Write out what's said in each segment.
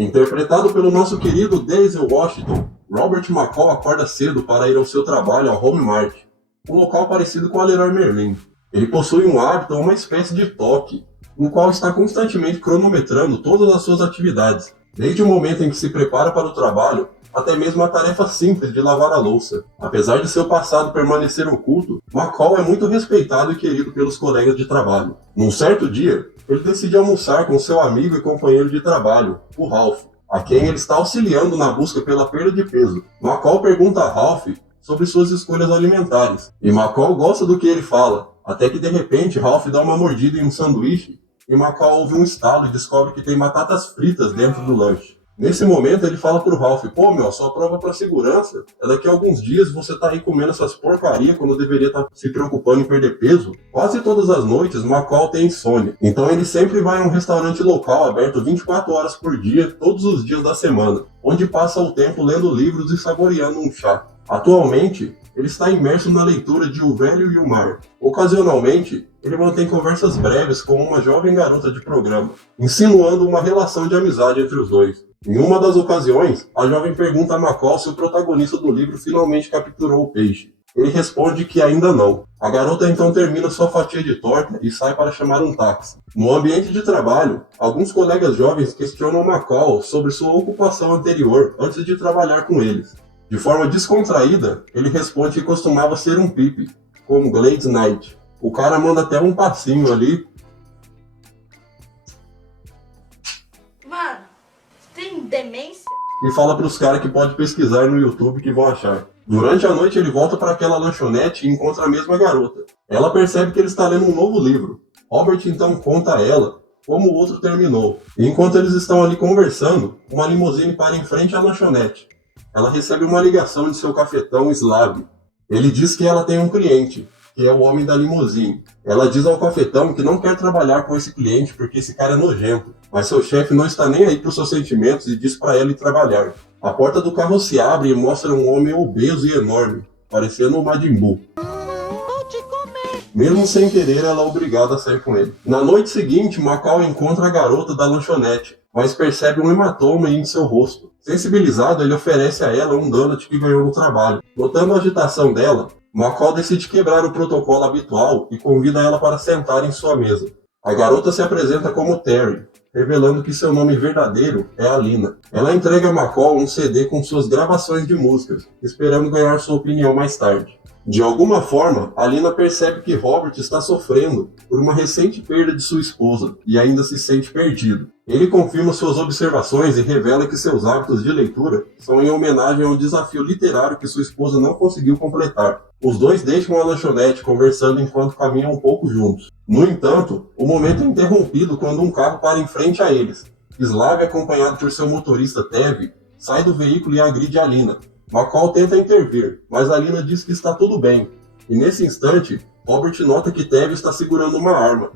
Interpretado pelo nosso querido Denzel Washington, Robert McCall acorda cedo para ir ao seu trabalho ao Home Mart, um local parecido com a Leroy Merlin. Ele possui um hábito ou uma espécie de toque, no qual está constantemente cronometrando todas as suas atividades, desde o momento em que se prepara para o trabalho até mesmo a tarefa simples de lavar a louça. Apesar de seu passado permanecer oculto, McCall é muito respeitado e querido pelos colegas de trabalho. Num certo dia, ele decide almoçar com seu amigo e companheiro de trabalho, o Ralph, a quem ele está auxiliando na busca pela perda de peso. McCall pergunta a Ralph sobre suas escolhas alimentares, e McCall gosta do que ele fala, até que de repente Ralph dá uma mordida em um sanduíche e McCall ouve um estalo e descobre que tem batatas fritas dentro do lanche. Nesse momento ele fala pro Ralph: pô, meu, a sua prova pra segurança é daqui a alguns dias, você tá aí comendo essas porcarias quando deveria estar se preocupando em perder peso. Quase todas as noites McCall tem insônia, então ele sempre vai a um restaurante local aberto 24 horas por dia, todos os dias da semana, onde passa o tempo lendo livros e saboreando um chá. Atualmente, ele está imerso na leitura de O Velho e o Mar. Ocasionalmente, ele mantém conversas breves com uma jovem garota de programa, insinuando uma relação de amizade entre os dois. Em uma das ocasiões, a jovem pergunta a McCall se o protagonista do livro finalmente capturou o peixe. Ele responde que ainda não. A garota então termina sua fatia de torta e sai para chamar um táxi. No ambiente de trabalho, alguns colegas jovens questionam McCall sobre sua ocupação anterior antes de trabalhar com eles. De forma descontraída, ele responde que costumava ser um pipe, como Gladys Knight. O cara manda até um passinho ali. Mano, tem demência? E fala pros caras que pode pesquisar no YouTube que vão achar. Durante a noite ele volta para aquela lanchonete e encontra a mesma garota. Ela percebe que ele está lendo um novo livro. Robert então conta a ela como o outro terminou. E enquanto eles estão ali conversando, uma limusine para em frente à lanchonete. Ela recebe uma ligação de seu cafetão Slav. Ele diz que ela tem um cliente, que é o homem da limusine. Ela diz ao cafetão que não quer trabalhar com esse cliente porque esse cara é nojento, mas seu chefe não está nem aí para os seus sentimentos e diz para ela ir trabalhar. A porta do carro se abre e mostra um homem obeso e enorme, parecendo um Majin Buu. Mesmo sem querer, ela é obrigada a sair com ele. Na noite seguinte, McCall encontra a garota da lanchonete, mas percebe um hematoma em seu rosto. Sensibilizado, ele oferece a ela um donut que ganhou no trabalho. Notando a agitação dela, McCall decide quebrar o protocolo habitual e convida ela para sentar em sua mesa. A garota se apresenta como Terry, revelando que seu nome verdadeiro é Alina. Ela entrega a McCall um CD com suas gravações de músicas, esperando ganhar sua opinião mais tarde. De alguma forma, Alina percebe que Robert está sofrendo por uma recente perda de sua esposa e ainda se sente perdido. Ele confirma suas observações e revela que seus hábitos de leitura são em homenagem ao desafio literário que sua esposa não conseguiu completar. Os dois deixam a lanchonete conversando enquanto caminham um pouco juntos. No entanto, o momento é interrompido quando um carro para em frente a eles. Slav, acompanhado por seu motorista Tev, sai do veículo e agride Alina. McCall tenta intervir, mas Alina diz que está tudo bem. E nesse instante, Robert nota que Tev está segurando uma arma.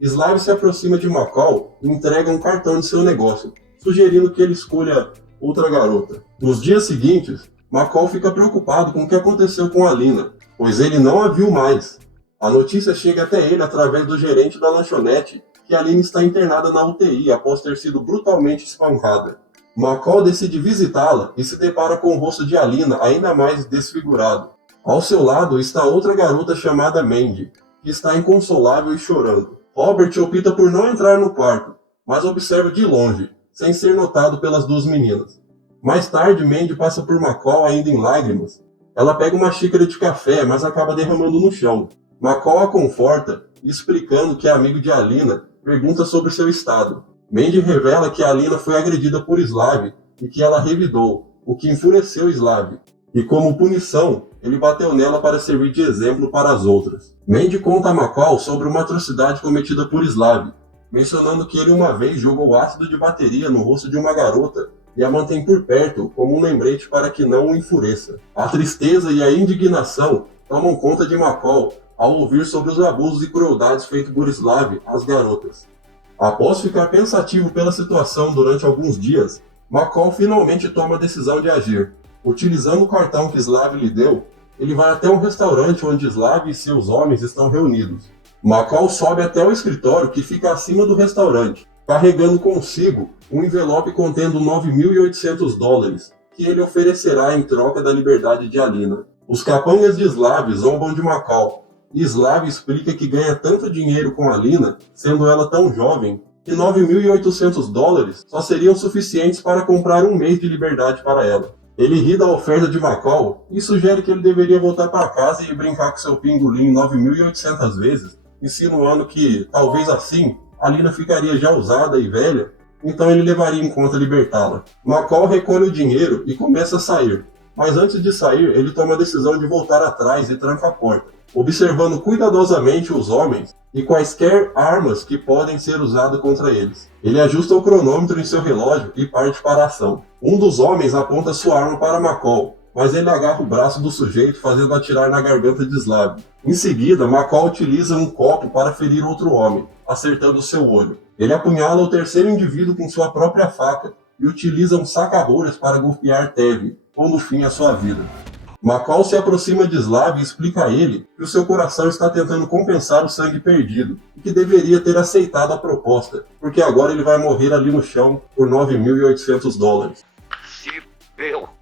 Slav se aproxima de McCall e entrega um cartão de seu negócio, sugerindo que ele escolha outra garota. Nos dias seguintes, McCall fica preocupado com o que aconteceu com Alina, pois ele não a viu mais. A notícia chega até ele através do gerente da lanchonete que Alina está internada na UTI após ter sido brutalmente espancada. McCall decide visitá-la e se depara com o rosto de Alina ainda mais desfigurado. Ao seu lado está outra garota chamada Mandy, que está inconsolável e chorando. Robert opta por não entrar no quarto, mas observa de longe, sem ser notado pelas duas meninas. Mais tarde, Mandy passa por McCall ainda em lágrimas. Ela pega uma xícara de café, mas acaba derramando no chão. McCall a conforta, explicando que é amigo de Alina, pergunta sobre seu estado. Mandy revela que Alina foi agredida por Slav e que ela revidou, o que enfureceu Slav. E como punição, ele bateu nela para servir de exemplo para as outras. Mandy conta a McCall sobre uma atrocidade cometida por Slav, mencionando que ele uma vez jogou ácido de bateria no rosto de uma garota e a mantém por perto como um lembrete para que não o enfureça. A tristeza e a indignação tomam conta de McCall ao ouvir sobre os abusos e crueldades feitos por Slav às garotas. Após ficar pensativo pela situação durante alguns dias, McCall finalmente toma a decisão de agir. Utilizando o cartão que Slav lhe deu, ele vai até um restaurante onde Slav e seus homens estão reunidos. McCall sobe até o escritório que fica acima do restaurante, carregando consigo um envelope contendo $9.800, que ele oferecerá em troca da liberdade de Alina. Os capangas de Slav zombam de McCall, e Slav explica que ganha tanto dinheiro com Alina, sendo ela tão jovem, que $9.800 só seriam suficientes para comprar um mês de liberdade para ela. Ele ri da oferta de McCall e sugere que ele deveria voltar para casa e brincar com seu pingolim 9.800 vezes, insinuando que, talvez assim, Alina ficaria já usada e velha, então ele levaria em conta libertá-la. McCall recolhe o dinheiro e começa a sair, mas antes de sair, ele toma a decisão de voltar atrás e tranca a porta, observando cuidadosamente os homens e quaisquer armas que podem ser usadas contra eles. Ele ajusta o cronômetro em seu relógio e parte para a ação. Um dos homens aponta sua arma para McCall, mas ele agarra o braço do sujeito, fazendo atirar na garganta de Slav. Em seguida, McCall utiliza um copo para ferir outro homem, acertando seu olho. Ele apunhala o terceiro indivíduo com sua própria faca e utiliza um saca-rolhas para golpear Tev, pondo fim à sua vida. McCall se aproxima de Slav e explica a ele que o seu coração está tentando compensar o sangue perdido e que deveria ter aceitado a proposta, porque agora ele vai morrer ali no chão por $9.800.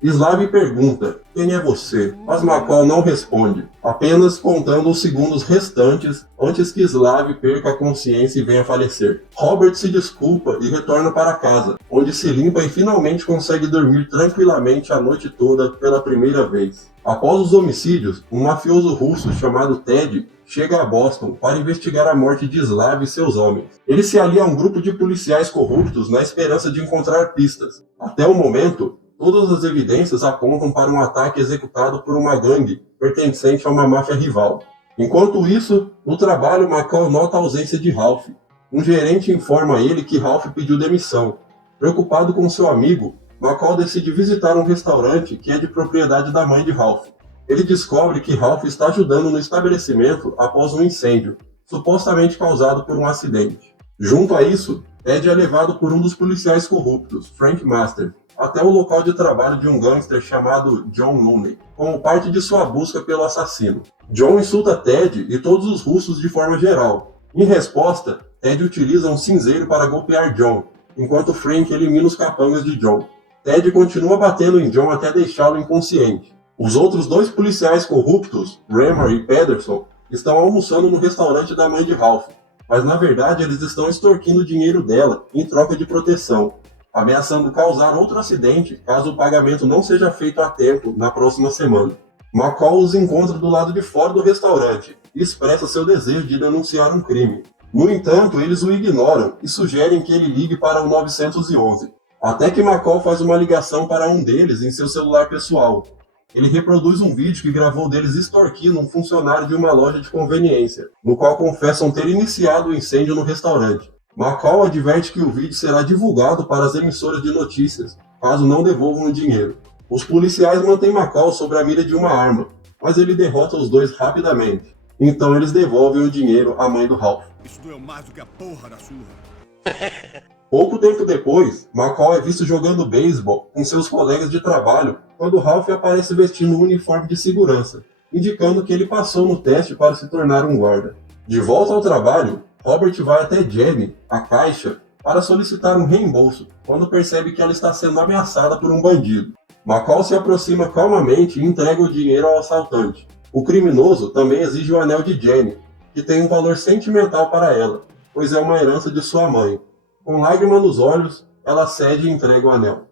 Slav pergunta, quem é você? Mas McCall não responde, apenas contando os segundos restantes antes que Slav perca a consciência e venha a falecer. Robert se desculpa e retorna para casa, onde se limpa e finalmente consegue dormir tranquilamente a noite toda pela primeira vez. Após os homicídios, um mafioso russo chamado Ted chega a Boston para investigar a morte de Slav e seus homens. Ele se alia a um grupo de policiais corruptos na esperança de encontrar pistas. Até o momento, todas as evidências apontam para um ataque executado por uma gangue pertencente a uma máfia rival. Enquanto isso, no trabalho, McCall nota a ausência de Ralph. Um gerente informa a ele que Ralph pediu demissão. Preocupado com seu amigo, McCall decide visitar um restaurante que é de propriedade da mãe de Ralph. Ele descobre que Ralph está ajudando no estabelecimento após um incêndio, supostamente causado por um acidente. Junto a isso, Ted é levado por um dos policiais corruptos, Frank Master, até o local de trabalho de um gangster chamado John Looney, como parte de sua busca pelo assassino. John insulta Ted e todos os russos de forma geral. Em resposta, Ted utiliza um cinzeiro para golpear John, enquanto Frank elimina os capangas de John. Ted continua batendo em John até deixá-lo inconsciente. Os outros dois policiais corruptos, Rammer e Pederson, estão almoçando no restaurante da mãe de Ralph, mas na verdade eles estão extorquindo o dinheiro dela em troca de proteção, ameaçando causar outro acidente caso o pagamento não seja feito a tempo na próxima semana. McCall os encontra do lado de fora do restaurante e expressa seu desejo de denunciar um crime. No entanto, eles o ignoram e sugerem que ele ligue para o 911. Até que McCall faz uma ligação para um deles em seu celular pessoal. Ele reproduz um vídeo que gravou deles extorquindo um funcionário de uma loja de conveniência, no qual confessam ter iniciado o incêndio no restaurante. McCall adverte que o vídeo será divulgado para as emissoras de notícias, caso não devolvam o dinheiro. Os policiais mantêm McCall sob a mira de uma arma, mas ele derrota os dois rapidamente. Então eles devolvem o dinheiro à mãe do Ralph. Isso doeu mais do que a porra da surra. Pouco tempo depois, McCall é visto jogando beisebol com seus colegas de trabalho quando Ralph aparece vestindo um uniforme de segurança, indicando que ele passou no teste para se tornar um guarda. De volta ao trabalho, Robert vai até Jenny, a caixa, para solicitar um reembolso, quando percebe que ela está sendo ameaçada por um bandido. McCall se aproxima calmamente e entrega o dinheiro ao assaltante. O criminoso também exige o anel de Jenny, que tem um valor sentimental para ela, pois é uma herança de sua mãe. Com lágrimas nos olhos, ela cede e entrega o anel.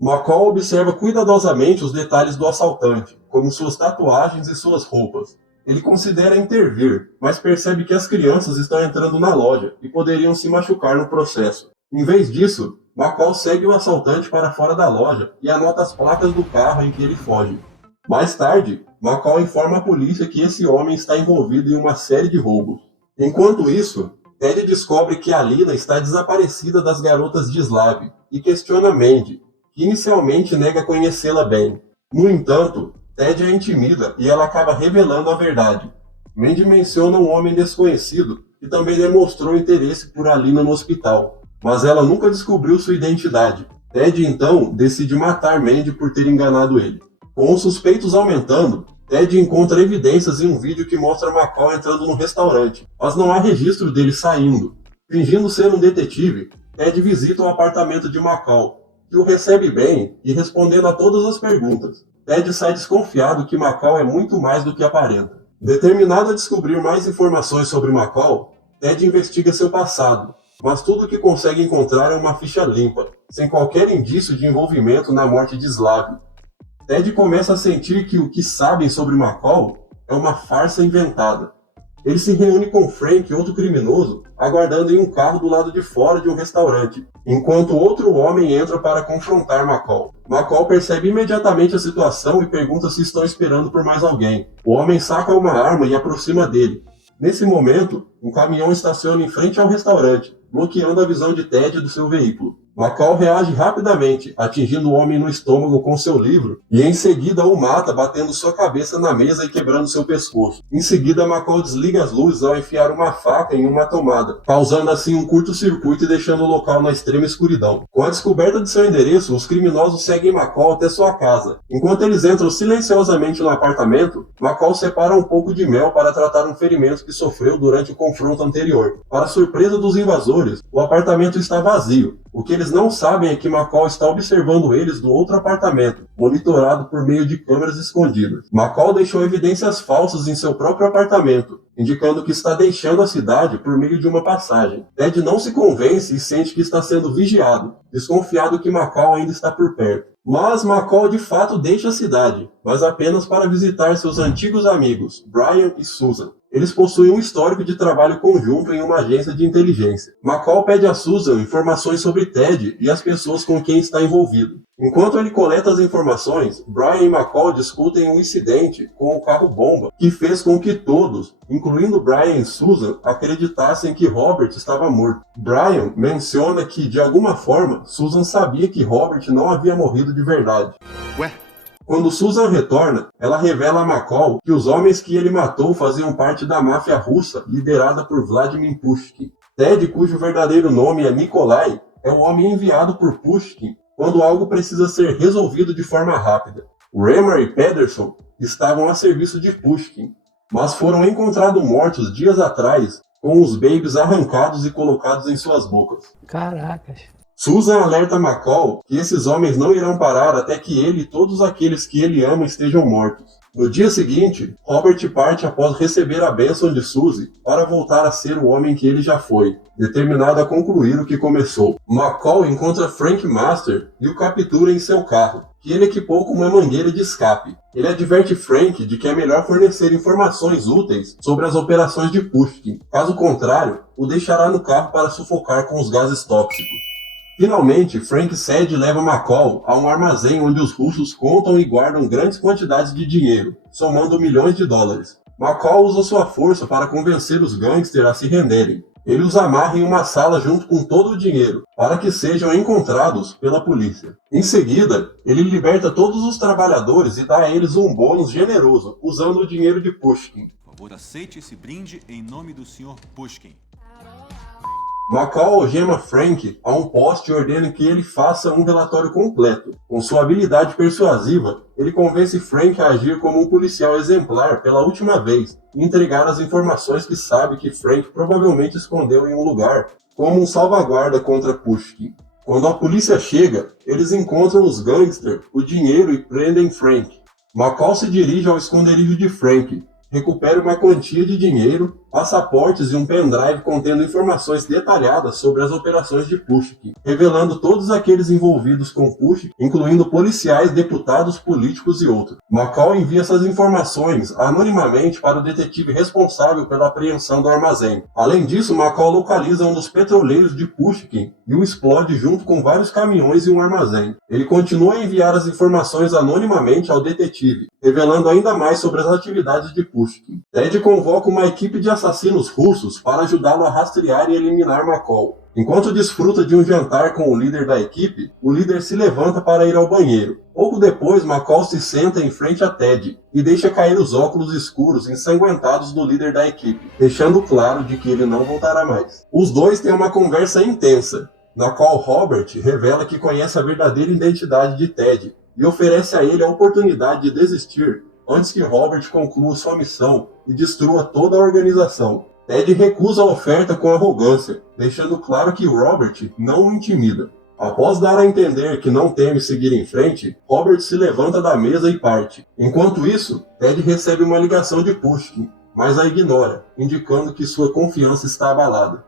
McCall observa cuidadosamente os detalhes do assaltante, como suas tatuagens e suas roupas. Ele considera intervir, mas percebe que as crianças estão entrando na loja e poderiam se machucar no processo. Em vez disso, McCall segue o assaltante para fora da loja e anota as placas do carro em que ele foge. Mais tarde, McCall informa a polícia que esse homem está envolvido em uma série de roubos. Enquanto isso, Ted descobre que Alina está desaparecida das garotas de Slav e questiona Mandy, que inicialmente nega conhecê-la bem. No entanto, Ted a intimida e ela acaba revelando a verdade. Mandy menciona um homem desconhecido que também demonstrou interesse por Alina no hospital, mas ela nunca descobriu sua identidade. Ted então decide matar Mandy por ter enganado ele. Com os suspeitos aumentando, Ted encontra evidências em um vídeo que mostra McCall entrando no restaurante, mas não há registro dele saindo. Fingindo ser um detetive, Ted visita o apartamento de McCall, que o recebe bem e respondendo a todas as perguntas. Ted sai desconfiado que McCall é muito mais do que aparenta. Determinado a descobrir mais informações sobre McCall, Ted investiga seu passado, mas tudo o que consegue encontrar é uma ficha limpa, sem qualquer indício de envolvimento na morte de Slav. Ted começa a sentir que o que sabem sobre McCall é uma farsa inventada. Ele se reúne com Frank, outro criminoso, aguardando em um carro do lado de fora de um restaurante, enquanto outro homem entra para confrontar McCall. McCall percebe imediatamente a situação e pergunta se estão esperando por mais alguém. O homem saca uma arma e aproxima dele. Nesse momento, um caminhão estaciona em frente ao restaurante, bloqueando a visão de Ted do seu veículo. McCall reage rapidamente, atingindo o homem no estômago com seu livro, e em seguida o mata, batendo sua cabeça na mesa e quebrando seu pescoço. Em seguida, McCall desliga as luzes ao enfiar uma faca em uma tomada, causando assim um curto-circuito e deixando o local na extrema escuridão. Com a descoberta de seu endereço, os criminosos seguem McCall até sua casa. Enquanto eles entram silenciosamente no apartamento, McCall separa um pouco de mel para tratar um ferimento que sofreu durante o confronto anterior. Para surpresa dos invasores, o apartamento está vazio. O que eles não sabem é que McCall está observando eles do outro apartamento, monitorado por meio de câmeras escondidas. McCall deixou evidências falsas em seu próprio apartamento, indicando que está deixando a cidade por meio de uma passagem. Ted não se convence e sente que está sendo vigiado, desconfiado que McCall ainda está por perto. Mas McCall de fato deixa a cidade, mas apenas para visitar seus antigos amigos, Brian e Susan. Eles possuem um histórico de trabalho conjunto em uma agência de inteligência. McCall pede a Susan informações sobre Ted e as pessoas com quem está envolvido. Enquanto ele coleta as informações, Brian e McCall discutem um incidente com o carro-bomba que fez com que todos, incluindo Brian e Susan, acreditassem que Robert estava morto. Brian menciona que, de alguma forma, Susan sabia que Robert não havia morrido de verdade. Ué? Quando Susan retorna, ela revela a McCall que os homens que ele matou faziam parte da máfia russa liderada por Vladimir Pushkin. Ted, cujo verdadeiro nome é Nikolai, é o homem enviado por Pushkin quando algo precisa ser resolvido de forma rápida. Reimer e Pederson estavam a serviço de Pushkin, mas foram encontrados mortos dias atrás com os babies arrancados e colocados em suas bocas. Caracas. Susan alerta McCall que esses homens não irão parar até que ele e todos aqueles que ele ama estejam mortos. No dia seguinte, Robert parte após receber a bênção de Suzy para voltar a ser o homem que ele já foi, determinado a concluir o que começou. McCall encontra Frank Master e o captura em seu carro, que ele equipou com uma mangueira de escape. Ele adverte Frank de que é melhor fornecer informações úteis sobre as operações de Pushkin, caso contrário, o deixará no carro para sufocar com os gases tóxicos. Finalmente, Frank cede e leva McCall a um armazém onde os russos contam e guardam grandes quantidades de dinheiro, somando milhões de dólares. McCall usa sua força para convencer os gangsters a se renderem. Ele os amarra em uma sala junto com todo o dinheiro, para que sejam encontrados pela polícia. Em seguida, ele liberta todos os trabalhadores e dá a eles um bônus generoso, usando o dinheiro de Pushkin. Por favor, aceite esse brinde em nome do Sr. Pushkin. McCall algema Frank a um poste e ordena que ele faça um relatório completo. Com sua habilidade persuasiva, ele convence Frank a agir como um policial exemplar pela última vez e entregar as informações que sabe que Frank provavelmente escondeu em um lugar, como um salvaguarda contra Pushkin. Quando a polícia chega, eles encontram os gangsters, o dinheiro e prendem Frank. McCall se dirige ao esconderijo de Frank, recupera uma quantia de dinheiro, passaportes e um pendrive contendo informações detalhadas sobre as operações de Pushkin, revelando todos aqueles envolvidos com Pushkin, incluindo policiais, deputados, políticos e outros. McCall envia essas informações anonimamente para o detetive responsável pela apreensão do armazém. Além disso, McCall localiza um dos petroleiros de Pushkin e o explode junto com vários caminhões e um armazém. Ele continua a enviar as informações anonimamente ao detetive, revelando ainda mais sobre as atividades de Pushkin. Ted convoca uma equipe de assassinos russos para ajudá-lo a rastrear e eliminar McCall. Enquanto desfruta de um jantar com o líder da equipe, o líder se levanta para ir ao banheiro. Pouco depois, McCall se senta em frente a Ted e deixa cair os óculos escuros ensanguentados do líder da equipe, deixando claro de que ele não voltará mais. Os dois têm uma conversa intensa, na qual Robert revela que conhece a verdadeira identidade de Ted e oferece a ele a oportunidade de desistir antes que Robert conclua sua missão e destrua toda a organização. Ted recusa a oferta com arrogância, deixando claro que Robert não o intimida. Após dar a entender que não teme seguir em frente, Robert se levanta da mesa e parte. Enquanto isso, Ted recebe uma ligação de Pushkin, mas a ignora, indicando que sua confiança está abalada.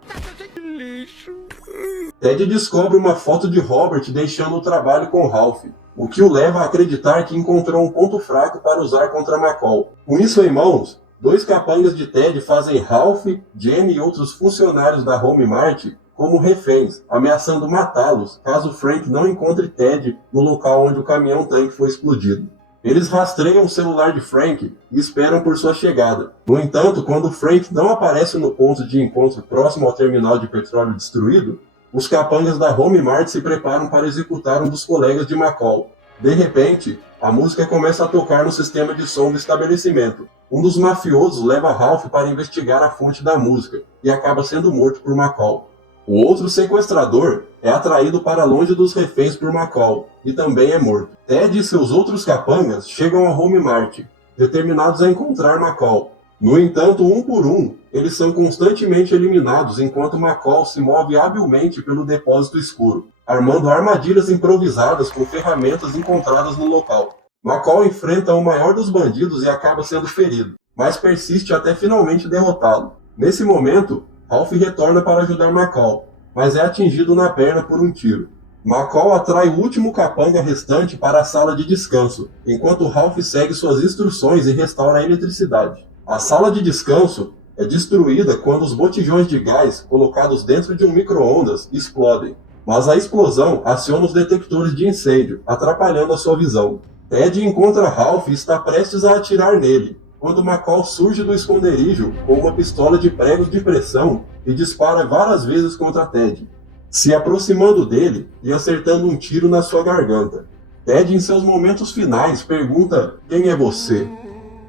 Ted descobre uma foto de Robert deixando o trabalho com Ralph, o que o leva a acreditar que encontrou um ponto fraco para usar contra McCall. Com isso em mãos, 2 capangas de Ted fazem Ralph, Jenny e outros funcionários da Home Mart como reféns, ameaçando matá-los caso Frank não encontre Ted no local onde o caminhão-tanque foi explodido. Eles rastreiam o celular de Frank e esperam por sua chegada. No entanto, quando Frank não aparece no ponto de encontro próximo ao terminal de petróleo destruído, os capangas da Home Mart se preparam para executar um dos colegas de McCall. De repente, a música começa a tocar no sistema de som do estabelecimento. Um dos mafiosos leva Ralph para investigar a fonte da música e acaba sendo morto por McCall. O outro sequestrador é atraído para longe dos reféns por McCall e também é morto. Ted e seus outros capangas chegam a Home Mart, determinados a encontrar McCall. No entanto, um por um, eles são constantemente eliminados enquanto McCall se move habilmente pelo depósito escuro, armando armadilhas improvisadas com ferramentas encontradas no local. McCall enfrenta o maior dos bandidos e acaba sendo ferido, mas persiste até finalmente derrotá-lo. Nesse momento, Ralph retorna para ajudar McCall, mas é atingido na perna por um tiro. McCall atrai o último capanga restante para a sala de descanso, enquanto Ralph segue suas instruções e restaura a eletricidade. A sala de descanso é destruída quando os botijões de gás colocados dentro de um micro-ondas explodem, mas a explosão aciona os detectores de incêndio, atrapalhando a sua visão. Ted encontra Ralph e está prestes a atirar nele, quando McCall surge do esconderijo com uma pistola de pregos de pressão e dispara várias vezes contra Ted, se aproximando dele e acertando um tiro na sua garganta. Ted, em seus momentos finais, pergunta quem é você,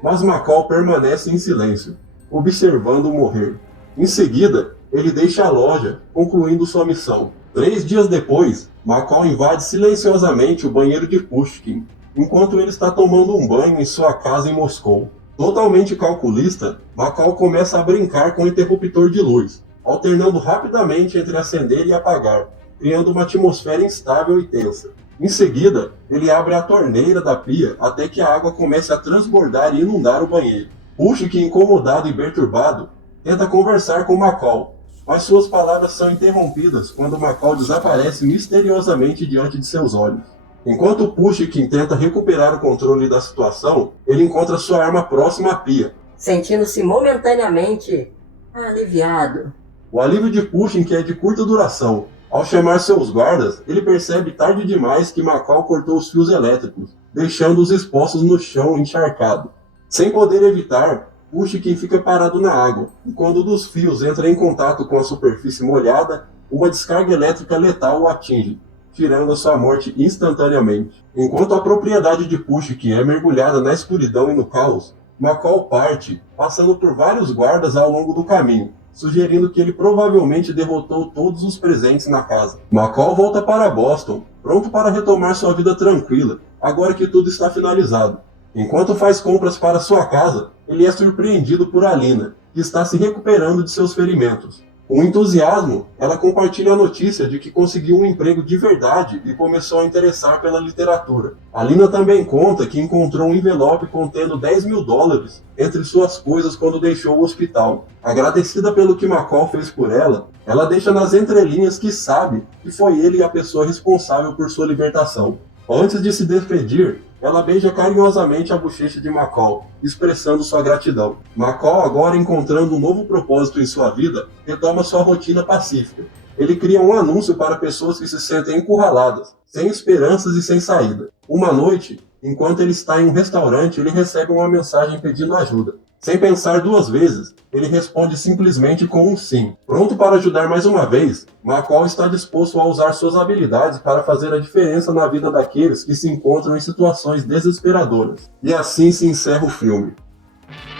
mas McCall permanece em silêncio, observando-o morrer. Em seguida, ele deixa a loja, concluindo sua missão. 3 dias depois, McCall invade silenciosamente o banheiro de Pushkin, enquanto ele está tomando um banho em sua casa em Moscou. Totalmente calculista, McCall começa a brincar com o interruptor de luz, alternando rapidamente entre acender e apagar, criando uma atmosfera instável e tensa. Em seguida, ele abre a torneira da pia até que a água comece a transbordar e inundar o banheiro. Pushkin, incomodado e perturbado, tenta conversar com McCall, mas suas palavras são interrompidas quando McCall desaparece misteriosamente diante de seus olhos. Enquanto Pushkin tenta recuperar o controle da situação, ele encontra sua arma próxima à pia, sentindo-se momentaneamente aliviado. O alívio de Pushkin é de curta duração. Ao chamar seus guardas, ele percebe tarde demais que McCall cortou os fios elétricos, deixando-os expostos no chão encharcado. Sem poder evitar, Pushkin fica parado na água, e quando um dos fios entra em contato com a superfície molhada, uma descarga elétrica letal o atinge, tirando a sua morte instantaneamente. Enquanto a propriedade de Pushkin é mergulhada na escuridão e no caos, McCall parte, passando por vários guardas ao longo do caminho, sugerindo que ele provavelmente derrotou todos os presentes na casa. McCall volta para Boston, pronto para retomar sua vida tranquila, agora que tudo está finalizado. Enquanto faz compras para sua casa, ele é surpreendido por Alina, que está se recuperando de seus ferimentos. Com entusiasmo, ela compartilha a notícia de que conseguiu um emprego de verdade e começou a interessar pela literatura. Alina também conta que encontrou um envelope contendo $10.000 entre suas coisas quando deixou o hospital. Agradecida pelo que McCall fez por ela, ela deixa nas entrelinhas que sabe que foi ele a pessoa responsável por sua libertação. Antes de se despedir, ela beija carinhosamente a bochecha de McCall, expressando sua gratidão. McCall, agora encontrando um novo propósito em sua vida, retoma sua rotina pacífica. Ele cria um anúncio para pessoas que se sentem encurraladas, sem esperanças e sem saída. Uma noite, enquanto ele está em um restaurante, ele recebe uma mensagem pedindo ajuda. Sem pensar 2 vezes, ele responde simplesmente com um sim. Pronto para ajudar mais uma vez, McCall está disposto a usar suas habilidades para fazer a diferença na vida daqueles que se encontram em situações desesperadoras. E assim se encerra o filme.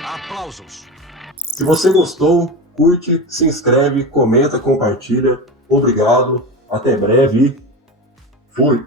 Aplausos. Se você gostou, curte, se inscreve, comenta, compartilha. Obrigado, até breve e fui!